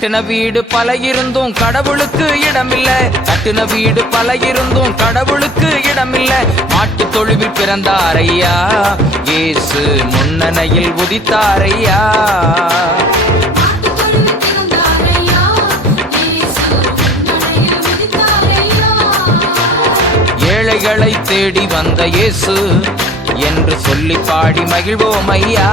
கட்டின வீடு பல இருந்தும் கடவுளுக்கு இடமில்ல. கட்டின வீடு பல இருந்தும் கடவுளுக்கு இடமில்ல. மாட்டு தொழுவில் பிறந்தாரையா, இயேசு முன்னணையில் உதித்தாரையா. ஏழைகளை தேடி வந்த இயேசு என்று சொல்லி பாடி மகிழ்வோம் ஐயா.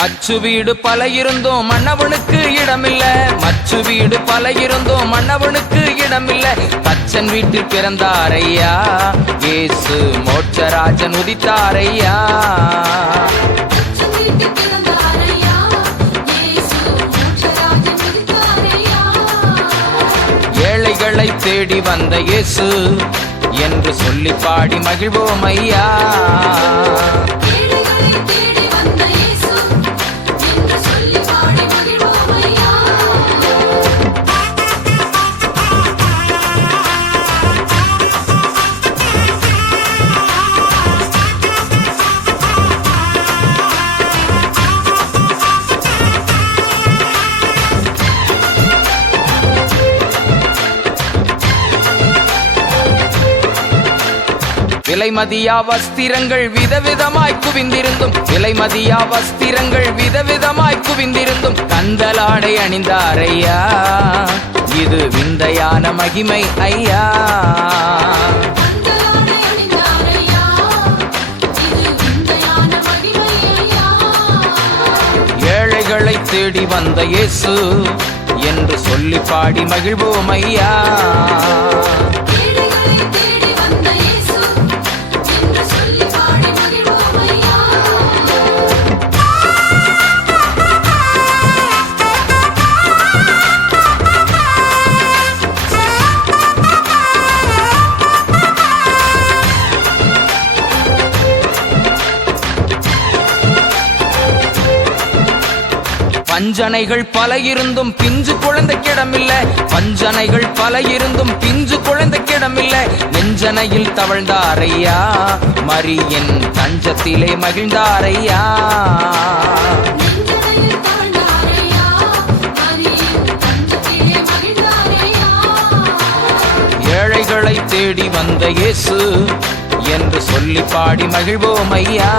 மச்சு வீடு பல இருந்தோம் மன்னவனுக்கு இடமில்ல. மச்சு வீடு பல இருந்தோம் மன்னவனுக்கு இடமில்ல. தச்சன் வீட்டில் பிறந்தாரையா, இயேசு மோட்சராஜன் உதித்தாரையா. ஏழைகளை தேடி வந்த இயேசு என்று சொல்லி பாடி மகிழ்வோம் ஐயா. விலைமதியா வஸ்திரங்கள் விதவிதமாய் குவிந்திருந்தும், விலைமதியா வஸ்திரங்கள் விதவிதமாய் குவிந்திருந்தும் கந்தலாடை அணிந்தாரையா, இது விந்தையான மகிமை ஐயா. ஏழைகளை தேடி வந்த இயேசு என்று சொல்லி பாடி மகிழ்வோம் ஐயா. பஞ்சனைகள் பல இருந்தும் பிஞ்சு குழந்தைக்கிடமில்ல. பஞ்சனைகள் பல இருந்தும் பிஞ்சு குழந்தைக்கிடமில்ல. நெஞ்சனையில் தவழ்ந்தாரையா, மரியின் தஞ்சத்திலே மகிழ்ந்தாரையா. ஏழைகளை தேடி வந்த இயேசு என்று சொல்லி பாடி மகிழ்வோம் ஐயா.